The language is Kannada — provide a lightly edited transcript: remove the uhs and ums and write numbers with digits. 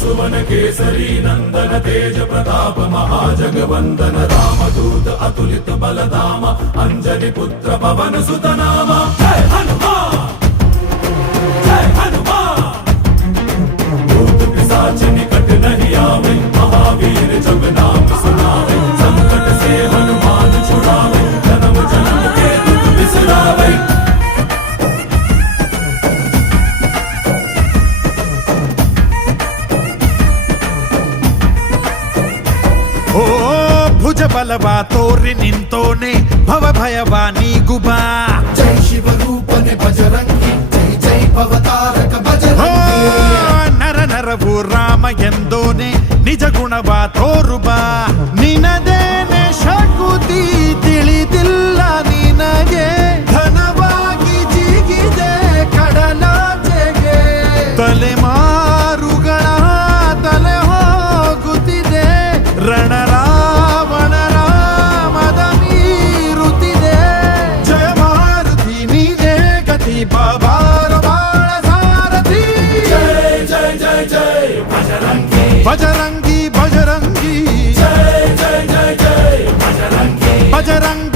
सुवन केसरी नंदन तेज प्रताप महाजगवंदन रामदूत अतुलित बलधाम अंजनी पुत्र पवन सुत नाम जय हनुमान जय हनुमान। भूत पिशाच निकट नहीं आवे महावीर जब नाम सुनावे संकट से हनुमान छुड़ावे जन्म जन्म के दुख बिसरावे। ಓ ಭುಜ ಬಲವಾ ತೋರಿ ನಿಂತೋನೆ ಭವ ಭಯವಾ ನೀಗುಬಾ ಜೈ ಶಿವ ರೂಪನೆ ಬಜರಂಗಿ ಜೈ ಜೈ ಭವತಾರಕ ಬಜರಂಗಿ ನರ ನರವು ರಾಮ ಎಂದೋನೆ ನಿಜ ಗುಣವಾ ತೋರುಬಾ ನಿನದೇನೆ ಶಕುತಿ ತಿಳಿದಿಲ್ಲ ನಿನಗೆ ಘನವಾಗಿ ಜಿಗಿದೆ ಕಡಲಾಚೆಗೆ ತಲೆಮಾರುಗಳ ತಲೆ ಹೋಗುತ್ತಿದೆ ರಣರಾವಣರ ಮದ ಮೀರುತ್ತಿದೆ ಜಯ ಮಾರುತಿ ನೀನೇ ಗತಿ ಬಾಬಾರ ಬಾಳ ಸಾರಥಿ जय जय जय जय बजरंगी ಬಜರಂಗಿ ಬಜರಂಗಿ जय जय जय जय बजरंगी ಬಜರಂಗಿ